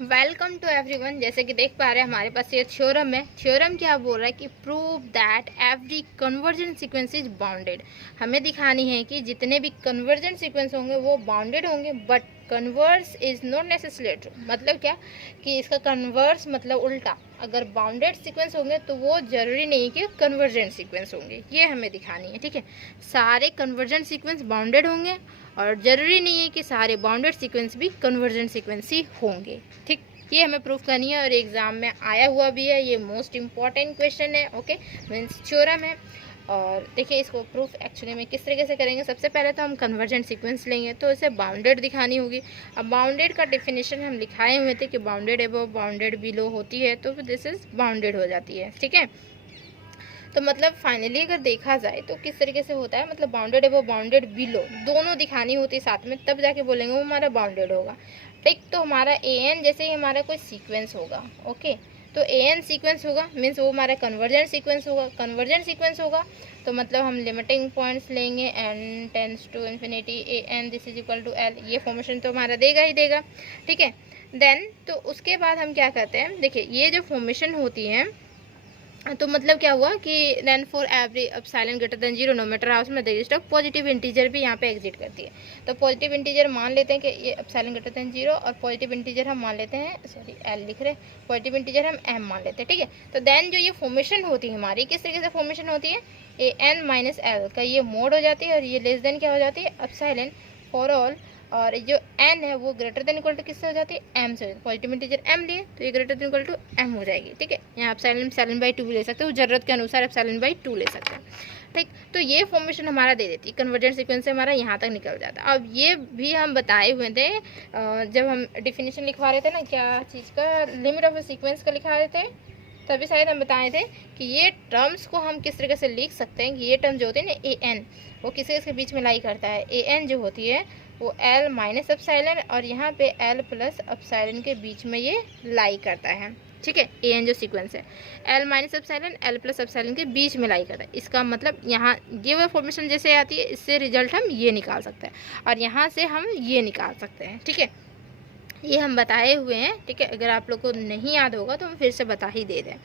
Welcome to everyone. जैसे कि देख पा रहे हैं हमारे पास ये थ्योरम है। थ्योरम क्या बोल रहा है कि prove that every convergent sequence is bounded. हमें दिखानी है कि जितने भी कन्वर्जेंट सीक्वेंस होंगे वो बाउंडेड होंगे, but converse is not necessary true. मतलब क्या कि इसका कन्वर्स मतलब उल्टा, अगर बाउंडेड सीक्वेंस होंगे तो वो जरूरी नहीं कि कन्वर्जेंट सीक्वेंस होंगे, ये हमें दिखानी है। ठीक है, सारे कन्वर्जेंट सीक्वेंस बाउंडेड होंगे और ज़रूरी नहीं है कि सारे बाउंडेड सीक्वेंस भी कन्वर्जेंट सीक्वेंस ही होंगे। ठीक, ये हमें प्रूफ करनी है और एग्जाम में आया हुआ भी है। ये मोस्ट इम्पॉर्टेंट क्वेश्चन है। ओके, मीन्स थ्योरम है। और देखिए इसको प्रूफ एक्चुअली में किस तरीके से करेंगे। सबसे पहले तो हम कन्वर्जेंट सीक्वेंस लेंगे तो इसे बाउंडेड दिखानी होगी। अब बाउंडेड का डेफिनेशन हम लिखाए हुए थे कि बाउंडेड एबव बाउंडेड बिलो होती है, तो दिस इज बाउंडेड हो जाती है। ठीक है, तो मतलब फाइनली अगर देखा जाए तो किस तरीके से होता है, मतलब बाउंडेड एबव बाउंडेड बिलो दोनों दिखानी होती है साथ में, तब जाके बोलेंगे वो हमारा बाउंडेड होगा। ठीक, तो हमारा ए एन जैसे ही हमारा कोई सीक्वेंस होगा, ओके, तो ए एन सीक्वेंस होगा मीन्स वो हमारा कन्वर्जेंट सीक्वेंस होगा। कन्वर्जेंट सीक्वेंस होगा तो मतलब हम लिमिटिंग पॉइंट्स लेंगे n tends to infinity a n this is equal to L. ये फॉर्मेशन तो हमारा देगा ही देगा। ठीक है, देन तो उसके बाद हम क्या करते हैं, देखिए ये जो फॉर्मेशन होती है तो मतलब क्या हुआ कि then for every epsilon greater than zero no matter how small the list of positive integer भी यहाँ पे एग्जिट करती है। तो पॉजिटिव इंटीजर मान लेते हैं कि ये एप्सिलॉन ग्रेटर देन जीरो, और पॉजिटिव इंटीजर हम मान लेते हैं, सॉरी एल लिख रहे हैं, पॉजिटिव इंटीजर हम एम मान लेते हैं। ठीक है, तो देन जो ये फॉर्मेशन होती है हमारी, किस तरीके से फॉर्मेशन होती है, ए एन माइनस एल का ये मोड हो जाती है और ये लेस देन क्या हो जाती है, एप्सिलॉन फॉर ऑल, और जो n है वो ग्रेटर देन इक्वल टू किससे हो जाती है, m से। पॉजिटिव इंटीजर m लिए तो ये greater than equal to m हो जाएगी। ठीक है, यहाँ एप्सिलॉन बाई 2 भी ले सकते हो, जरूरत के अनुसार एप्सिलॉन बाई 2 ले सकते हैं। ठीक, तो ये फॉर्मेशन हमारा दे देती है, कन्वर्जेंट सीक्वेंस से हमारा यहाँ तक निकल जाता है। अब ये भी हम बताए हुए थे जब हम डिफिनेशन लिखवा रहे थे ना, क्या चीज़ का, लिमिट ऑफ सीक्वेंस का लिखा रहे थे, तभी शायद हम बताए थे कि ये टर्म्स को हम किस तरीके से लिख सकते हैं कि ये टर्म जो होती है ना ए एन, वो किसके बीच में लाई करता है, ए एन जो होती है वो एल माइनस एप्सिलॉन और यहाँ पे एल प्लस एप्सिलॉन के बीच में ये लाई करता है। ठीक है, ए एन जो सीक्वेंस है L minus epsilon L plus epsilon के बीच में लाई करता है। इसका मतलब यहाँ ये वो फॉर्मेशन जैसे आती है, इससे रिजल्ट हम ये निकाल सकते हैं और यहाँ से हम ये निकाल सकते हैं। ठीक है, ये हम बताए हुए हैं। ठीक है, अगर आप लोग को नहीं याद होगा तो हम फिर से बता ही दे दें।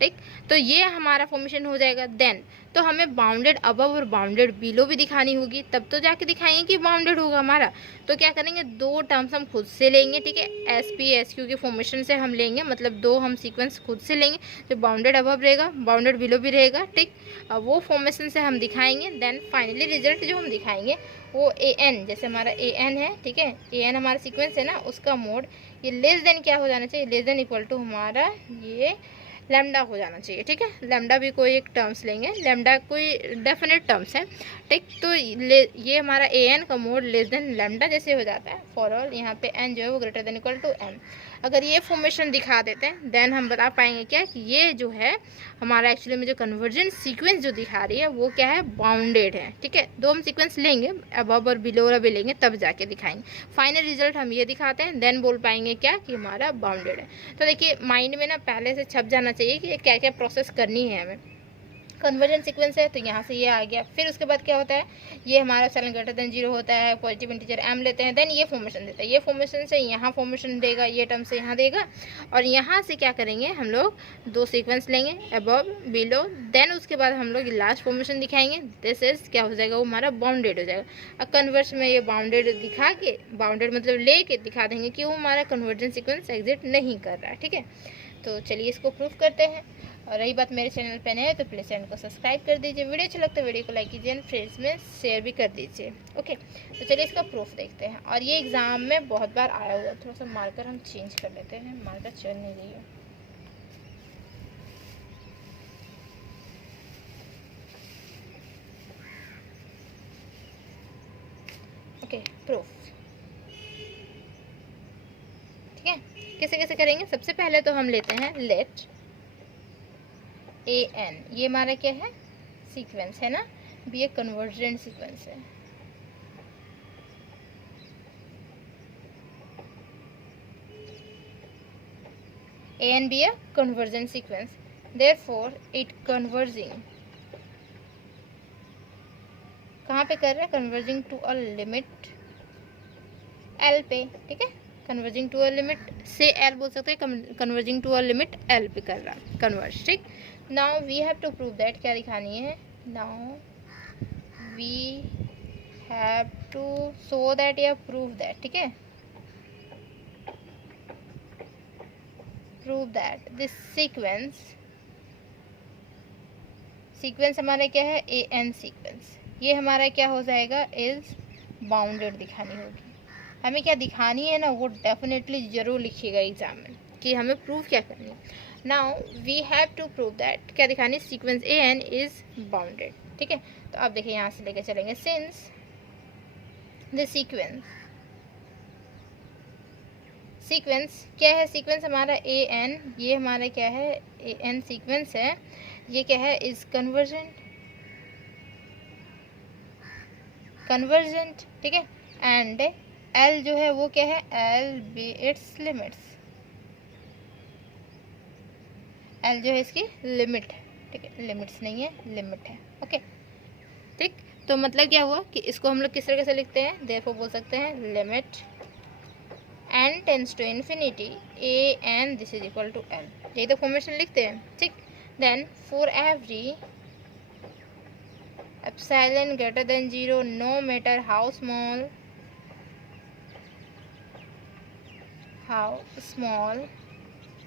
ठीक, तो ये हमारा फॉर्मेशन हो जाएगा। देन तो हमें बाउंडेड अबव और बाउंडेड बिलो भी दिखानी होगी, तब तो जाके दिखाएंगे कि बाउंडेड होगा हमारा। तो क्या करेंगे, दो टर्म्स हम खुद से लेंगे। ठीक है, एस पी एस क्यू के फॉर्मेशन से हम लेंगे, मतलब दो हम सीक्वेंस खुद से लेंगे, जो बाउंडेड अबव रहेगा बाउंडेड बिलो भी रहेगा। ठीक, वो फॉर्मेशन से हम दिखाएंगे। देन फाइनली रिजल्ट जो हम दिखाएंगे वो ए एन, जैसे हमारा ए एन है, ठीक है, ए एन हमारा सीक्वेंस है ना, उसका मोड ये लेस देन क्या हो जाना चाहिए, लेस देन इक्वल टू हमारा ये लैम्डा हो जाना चाहिए। ठीक है, लैम्डा भी कोई एक टर्म्स लेंगे, लैम्डा कोई डेफिनेट टर्म्स है। ठीक, तो ये हमारा ए एन का मोड लेस देन लैम्डा जैसे हो जाता है फॉर ऑल, यहाँ पे एन जो है वो greater than equal to m. अगर ये फॉर्मेशन दिखा देते हैं देन हम बता पाएंगे क्या कि ये जो है हमारा एक्चुअली में जो कन्वर्जेंट सीक्वेंस जो दिखा रही है वो क्या है, बाउंडेड है। ठीक है, दो हम सीक्वेंस लेंगे, अबव और बिलो भी लेंगे, तब जाके दिखाएंगे। फाइनल रिजल्ट हम ये दिखाते हैं, देन बोल पाएंगे क्या कि हमारा बाउंडेड है। तो देखिए माइंड में ना पहले से छप जाना चाहिए कि क्या क्या प्रोसेस करनी है हमें। कन्वर्जेंट सीक्वेंस है तो यहाँ से ये आ गया, फिर उसके बाद क्या होता है, ये हमारा एप्सिलॉन ग्रेटर देन जीरो होता है, पॉजिटिव इंटीजर एम लेते हैं, देन ये फॉर्मेशन देता है, ये फॉर्मेशन से यहाँ फॉर्मेशन देगा, ये टर्म से यहाँ देगा, और यहाँ से क्या करेंगे हम लोग, दो सीक्वेंस लेंगे अबव बिलो, देन उसके बाद हम लोग लास्ट फॉर्मेशन दिखाएंगे, दिस इज क्या हो जाएगा, वो हमारा बाउंडेड हो जाएगा। अब कन्वर्स में ये बाउंडेड दिखा के, बाउंडेड मतलब ले के दिखा देंगे कि वो हमारा कन्वर्जेंट सीक्वेंस एग्जिट नहीं कर रहा है। ठीक है, तो चलिए इसको प्रूफ करते हैं। और रही बात मेरे चैनल पे नए है तो प्लीज़ चैनल को सब्सक्राइब कर दीजिए, वीडियो अच्छा लगता है वीडियो को लाइक कीजिए, फ्रेंड्स में शेयर भी कर दीजिए। ओके, तो चलिए इसका प्रूफ देखते हैं। और ये एग्ज़ाम में बहुत बार आया हुआ, थोड़ा सा मार्कर हम चेंज कर लेते हैं, मार्कर चल नहीं रही है। ओके, प्रूफ ठीक है, कैसे कैसे करेंगे। सबसे पहले तो हम लेते हैं लेट ए एन, ये हमारा क्या है, सीक्वेंस है ना, भी एक कन्वर्जेंट सीक्वेंस है। A n be a convergent sequence, therefore it converging, कहाँ पे कर रहे हैं, converging to a limit L पे। ठीक है, कन्वर्जिंग टू अ लिमिट से एल बोल सकते हैं, converging to a limit L पे कर रहा कन्वर्ज, ठीक। Now we have to prove that, क्या दिखानी है, now we have to show that या प्रूव दैट, ठीक है, प्रूव दैट दिस सीक्वेंस हमारा क्या है, ए एन सीक्वेंस, ये हमारा क्या हो जाएगा, इज बाउंडेड दिखानी होगी। हमें क्या दिखानी है ना, वो डेफिनेटली जरूर लिखिएगा एग्जाम में कि हमें प्रूव क्या करनी है। Now we have to prove that, क्या दिखानी है, sequence a n is bounded, ठीक है। तो अब देखिए यहाँ से लेके चलेंगे, सिंस द सीक्वेंस क्या है, सीक्वेंस हमारा ए एन, ये हमारा क्या है, ए एन सीक्वेंस है, ये क्या है, इज कन्वर्जेंट, ठीक है। एंड एल जो है वो क्या है, L be its limits, L जो है इसकी लिमिट है, ठीक है, लिमिट्स नहीं है, लिमिट है, ओके, ठीक। तो मतलब क्या हुआ कि इसको हम लोग किस तरीके से लिखते हैं, देयरफॉर बोल सकते हैं limit n tends to infinity a n this is equal to L, यही तो फॉर्मेशन लिखते हैं, ठीक। Then for every epsilon greater than 0 no matter how small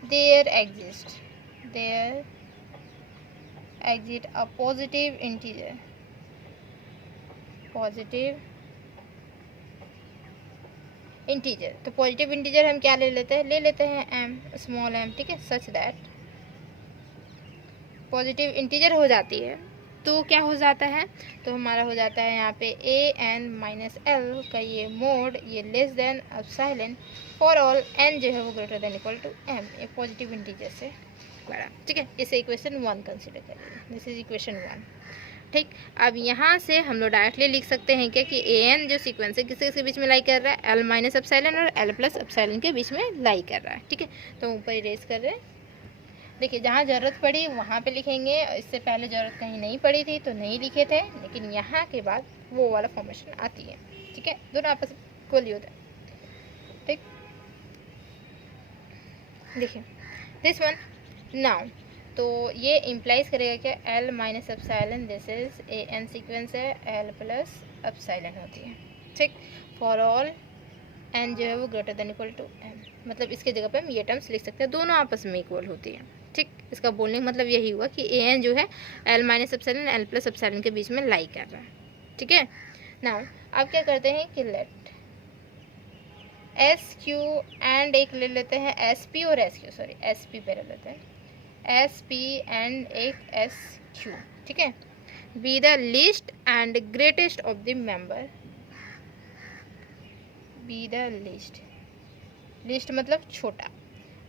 there exists a positive integer तो पॉजिटिव इंटीजर हम क्या ले लेते हैं m, स्मॉल m, ठीक है, सच दैट पॉजिटिव इंटीजर हो जाती है, तो क्या हो जाता है, तो हमारा हो जाता है यहाँ पे ए एन माइनस एल का ये मोड, ये less than epsilon for all n जो है वो greater than equal to m, ये पॉजिटिव इंटीजर से बड़ा, ठीक है। इसे इक्वेशन 1 कंसीडर करिए, दिस इज इक्वेशन 1, ठीक। अब यहाँ से हम लोग डायरेक्टली लिख सकते हैं क्या कि ए एन जो सीक्वेंस है किसके बीच में लाई कर रहा है, एल माइनस एप्सिलॉन और एल प्लस एप्सिलॉन के बीच में लाई कर रहा है, ठीक है। तो ऊपर इरेज कर रहे हैं, देखिए जहाँ ज़रूरत पड़ी वहाँ पे लिखेंगे, इससे पहले ज़रूरत कहीं नहीं पड़ी थी तो नहीं लिखे थे, लेकिन यहाँ के बाद वो वाला फॉर्मेशन आती है, ठीक है, दोनों आपस को लियो था, ठीक। देखिए दिस वन नाउ, तो ये इम्प्लाइज करेगा क्या, L minus epsilon this is a n sequence है, एल प्लस एप्सिलॉन होती है, ठीक, फॉर ऑल एन जो है वो greater than equal to m, मतलब इसके जगह पे हम ये टर्म्स लिख सकते हैं, दोनों आपस में इक्वल होती है, ठीक। इसका बोलने का मतलब यही हुआ कि ए एन जो है L minus epsilon L plus epsilon के बीच में लाई कर रहा है, ठीक है। नाउ अब क्या करते हैं कि लेट एस क्यू एंड एक ले लेते हैं एस पी और S Q, sorry S P पे ले लेते हैं, एस पी एंड एक एस क्यू, ठीक है, be the least and greatest of the member, be the least मतलब छोटा,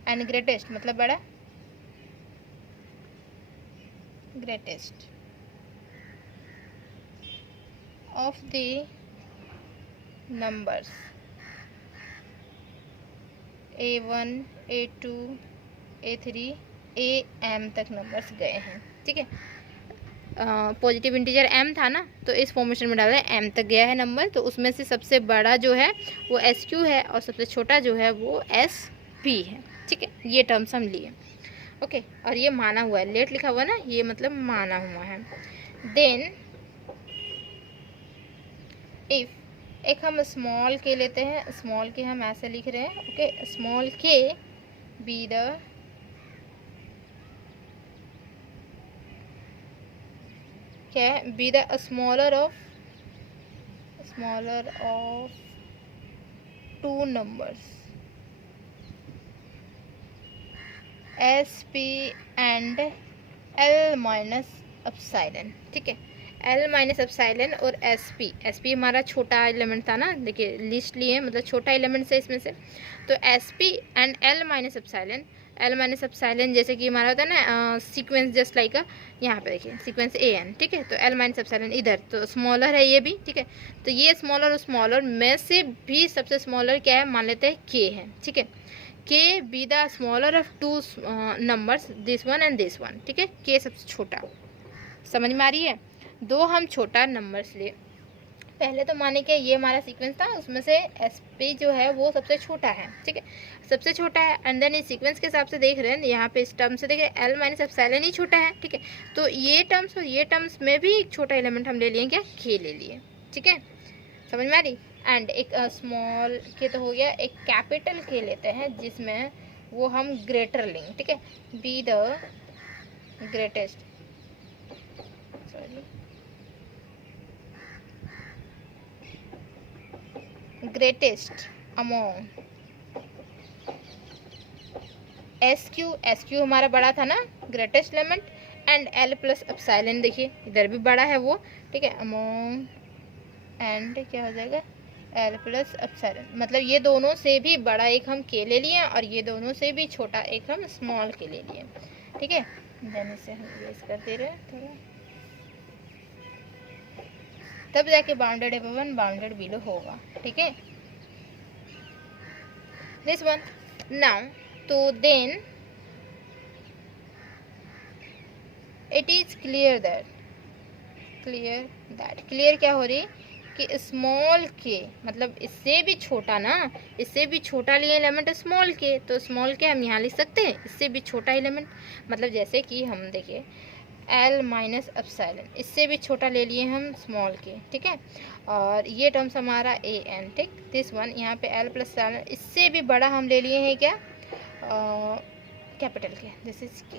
एंड ग्रेटेस्ट मतलब बड़ा, greatest of the numbers A1 A2 A3 AM तक नंबर्स गए हैं, ठीक है। पॉजिटिव इंटीजर m था ना, तो इस फॉर्मेशन में डाला है m तक गया है नंबर, तो उसमें से सबसे बड़ा जो है वो SQ है और सबसे छोटा जो है वो SP है, ठीक है। ये टर्म्स हम लिए, ओके, और ये माना हुआ है, लेट लिखा हुआ ना, ये मतलब माना हुआ है। देन इफ एक हम स्मॉल के लेते हैं, स्मॉल के हम ऐसे लिख रहे हैं, ओके, स्मॉल के बी द क्या है, be the smaller of two numbers S P and L minus epsilon, ठीक है, एल माइनस एप्सिलॉन और एस पी हमारा छोटा एलिमेंट था ना, देखिए लिस्ट लिए मतलब छोटा एलिमेंट है इसमें से, तो S P and L minus epsilon जैसे कि हमारा होता है ना सीक्वेंस जस्ट लाइक यहाँ पे देखिए सीक्वेंस ए एन, ठीक है, तो एल माइनस एप्सिलॉन इधर तो स्मॉलर है ये भी, ठीक है, तो ये स्मॉलर और स्मॉलर में से भी सबसे स्मॉलर क्या है, मान लेते हैं के है, ठीक है, के be the smaller of two numbers this one and this one, ठीक है, के सबसे छोटा, समझ में आ रही है, दो हम छोटा नंबर्स लिए, पहले तो माने कि ये हमारा सीक्वेंस था, उसमें से sp जो है वो सबसे छोटा है, ठीक है, सबसे छोटा है। एंड देन इस सीक्वेंस के हिसाब से देख रहे हैं, यहाँ पे इस टर्म से देख रहे हैं l माइनस एप्सिलॉन ही छोटा है, ठीक है। तो ये टर्म्स और ये टर्म्स में भी एक छोटा एलिमेंट हम ले लिए, क्या, k ले लिए, ठीक है, समझ में आ रही। एंड एक स्मॉल k तो हो गया, एक कैपिटल k लेते हैं जिसमें वो हम ग्रेटर लेंगे, ठीक है, be the greatest, greatest among SQ हमारा बड़ा था ना, greatest element, and L plus epsilon, देखिए इधर भी बड़ा है वो, ठीक है, अमोंग एंड क्या हो जाएगा L प्लस एप्सिलॉन, मतलब ये दोनों से भी बड़ा एक हम k ले लिए और ये दोनों से भी छोटा एक हम स्मॉल k ले लिए, ठीक है। देन इसे हम इरेज कर दे रहे हैं थोड़ा, तब जाके bounded above and bounded below होगा, ठीक है, दिस वन नाउ। तो then it is clear that clear क्या हो रही कि स्मॉल के मतलब इससे भी छोटा ना, इससे भी छोटा लिए एलिमेंट स्मॉल के, तो स्मॉल के हम यहाँ लिख सकते हैं इससे भी छोटा एलिमेंट, मतलब जैसे कि हम देखिए L माइनस एप्सिलॉन, इससे भी छोटा ले लिए हम स्मॉल के, ठीक है, और ये टर्म्स हमारा an, ठीक, दिस वन यहाँ पे L प्लस एप्सिलॉन, इससे भी बड़ा हम ले लिए हैं क्या, कैपिटल के, दिस इज के।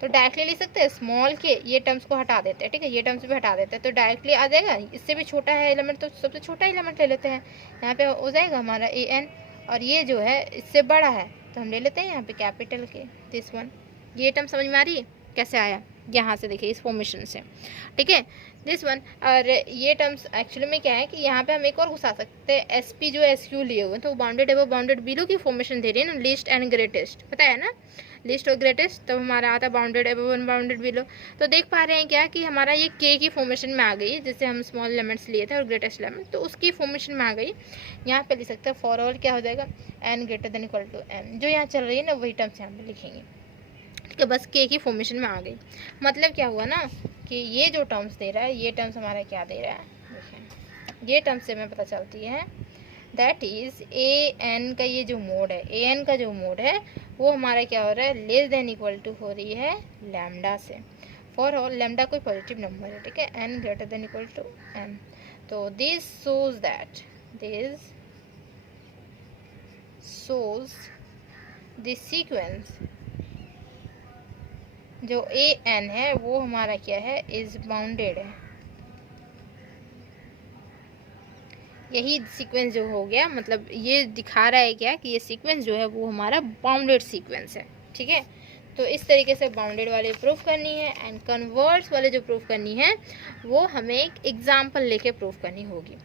तो डायरेक्टली लिख सकते हैं स्मॉल के, ये टर्म्स को हटा देते हैं, ठीक है, ये टर्म्स भी हटा देते हैं, तो डायरेक्टली आ जाएगा, इससे भी छोटा है एलिमेंट तो सबसे छोटा एलिमेंट ले लेते हैं, यहाँ पे हो जाएगा हमारा an, और ये जो है इससे बड़ा है तो हम ले लेते हैं यहाँ पे कैपिटल के, दिस वन। ये टर्म समझ में आ रही है कैसे आया, यहाँ से देखिए इस फॉर्मेशन से, ठीक है, दिस वन। और ये टर्म्स एक्चुअली में क्या है कि यहाँ पे हम एक और घुसा सकते हैं, SP जो SQ लिए हुए तो बाउंडेड अबव बाउंडेड बिलो की फॉर्मेशन दे रही है ना, लिस्ट एंड ग्रेटेस्ट, पता है ना, लिस्ट और ग्रेटेस्ट, तब हमारा आता bounded above and bounded below. तो देख पा रहे हैं क्या कि हमारा ये k की फॉर्मेशन में आ गई, जिससे हम स्मॉल एलिमेंट्स लिए थे और ग्रेटेस्ट एलिमेंट, तो उसकी फॉर्मेशन में आ गई। यहाँ पे लिख सकते हैं फॉर ऑल क्या हो जाएगा, n greater than equal to n, जो यहाँ चल रही है ना वही टर्म्स यहाँ पे लिखेंगे, ठीक है, बस k की फॉर्मेशन में आ गई। मतलब क्या हुआ ना कि ये जो टर्म्स दे रहा है, ये टर्म्स हमारा क्या दे रहा है, देखिए ये टर्म्स से हमें पता चलती है दैट इज an का ये जो मोड है, an का जो मोड है वो हमारा क्या हो रहा है, लेस देन इक्वल टू हो रही है लैम्डा से, फॉर ऑल लैम्डा कोई पॉजिटिव नंबर है, ठीक है, n greater than equal to m। तो दिस शोज दिस सीक्वेंस जो an है वो हमारा क्या है, इज बाउंडेड है। यही सीक्वेंस जो हो गया, मतलब ये दिखा रहा है क्या कि ये सीक्वेंस जो है वो हमारा बाउंडेड सीक्वेंस है, ठीक है। तो इस तरीके से बाउंडेड वाले प्रूफ करनी है, एंड कन्वर्स वाले जो प्रूफ करनी है वो हमें एक एग्जाम्पल लेके प्रूफ करनी होगी।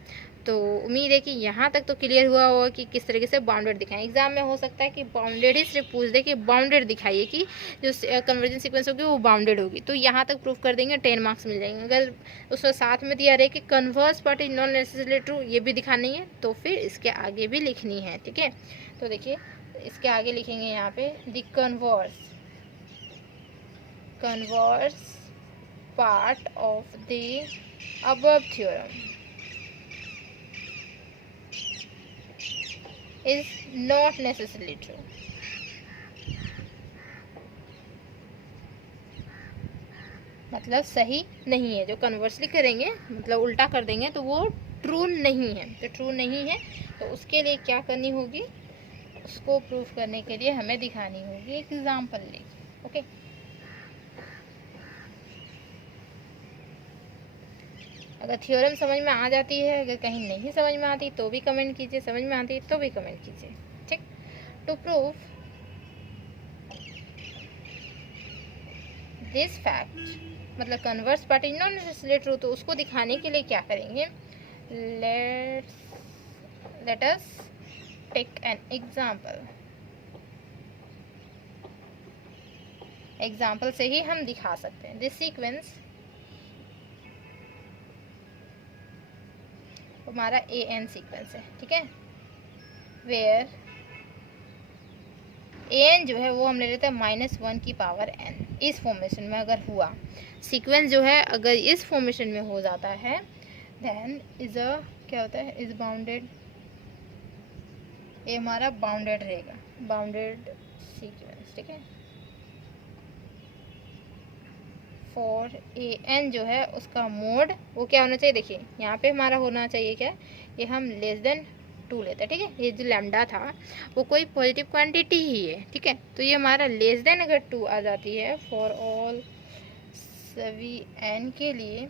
तो उम्मीद है कि यहाँ तक तो क्लियर हुआ होगा कि किस तरीके से बाउंडेड दिखाएं। एग्जाम में हो सकता है कि बाउंडेड ही सिर्फ पूछ दे कि बाउंडेड दिखाइए कि जो कन्वर्जन सीक्वेंस होगी वो बाउंडेड होगी, तो यहाँ तक प्रूफ कर देंगे 10 मार्क्स मिल जाएंगे। अगर उसमें साथ में दिया रहे कि converse part is non necessary true, ये भी दिखानी है, तो फिर इसके आगे भी लिखनी है, ठीक है। तो देखिए इसके आगे लिखेंगे यहाँ पे the converse part of the above theorem is not necessarily true। मतलब सही नहीं है, जो कन्वर्सली करेंगे मतलब उल्टा कर देंगे तो वो ट्रू नहीं है, तो ट्रू नहीं है तो उसके लिए क्या करनी होगी, उसको प्रूफ करने के लिए हमें दिखानी होगी एक एग्जाम्पल लेके, ओके। अगर थ्योरम समझ में आ जाती है, अगर कहीं नहीं समझ में आती तो भी कमेंट कीजिए, समझ में आती तो भी कमेंट कीजिए, ठीक। टू प्रूव दिस फैक्ट मतलब converse part is not necessary true, तो उसको दिखाने के लिए क्या करेंगे, let us take an example से ही हम दिखा सकते हैं। दिस सीक्वेंस हमारा an सीक्वेंस है, ठीक है, वेयर an जो है वो हम ले लेते हैं -1 की पावर n। इस फॉर्मेशन में अगर हुआ सीक्वेंस जो है, अगर इस फॉर्मेशन में हो जाता है देन इज अ क्या होता है, इज बाउंडेड, ये हमारा बाउंडेड रहेगा, बाउंडेड सीक्वेंस, ठीक है। फॉर ए एन जो है उसका मोड वो क्या होना चाहिए, देखिए यहाँ पे हमारा होना चाहिए क्या, ये हम लेस देन 2 लेते हैं, ठीक है। ये जो लैम्डा था वो कोई पॉजिटिव क्वांटिटी ही है, ठीक है। तो ये हमारा लेस देन अगर 2 आ जाती है फॉर ऑल सभी एन के लिए,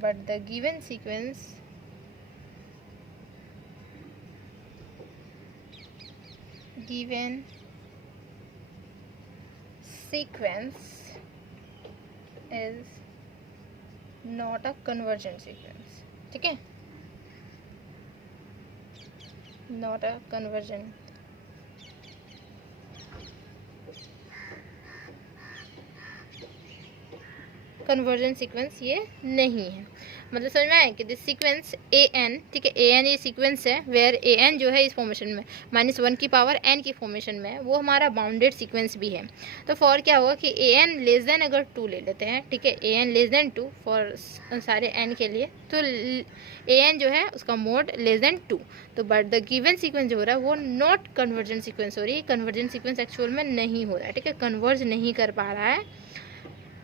but the given sequence is not a convergent sequence, ठीक है, not a convergent सीक्वेंस ये नहीं है। मतलब समझ में आया कि दिस सीक्वेंस ए एन, ठीक है, ए एन ये सीक्वेंस है वेयर ए एन जो है इस फॉर्मेशन में -1 की पावर एन की फॉर्मेशन में है, वो हमारा बाउंडेड सीक्वेंस भी है। तो फॉर क्या होगा कि ए एन लेस देन अगर 2 ले लेते हैं, ठीक है, a N less than 2 for सारे एन के लिए, तो ए एन जो है उसका मोड लेस देन 2, तो बट द गिवन सीक्वेंस जो हो रहा है वो नॉट कन्वर्जेंट सीक्वेंस हो रही है, कन्वर्जेंट सीक्वेंस एक्चुअल में नहीं हो रहा है, ठीक है, कन्वर्ज नहीं कर पा रहा है,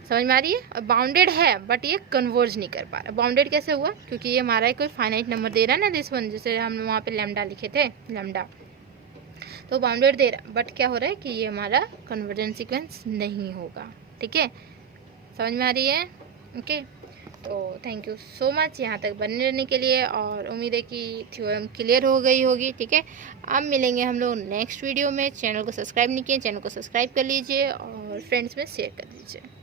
समझ में आ रही है। बाउंडेड है बट ये कन्वर्ज नहीं कर पा रहा। बाउंडेड कैसे हुआ, क्योंकि ये हमारा कोई फाइनाइट नंबर दे रहा है ना, दिस वन, जैसे हम वहाँ पे लैम्डा लिखे थे, लैम्डा, तो बाउंडेड दे रहा, बट क्या हो रहा है कि ये हमारा कन्वर्जेंट सीक्वेंस नहीं होगा, ठीक है, समझ में आ रही है। ओके, तो थैंक यू सो मच यहाँ तक बने रहने के लिए, और उम्मीद है कि थ्योरम क्लियर हो गई होगी, ठीक है। अब मिलेंगे हम लोग नेक्स्ट वीडियो में। चैनल को सब्सक्राइब नहीं किए, चैनल को सब्सक्राइब कर लीजिए और फ्रेंड्स में शेयर कर दीजिए।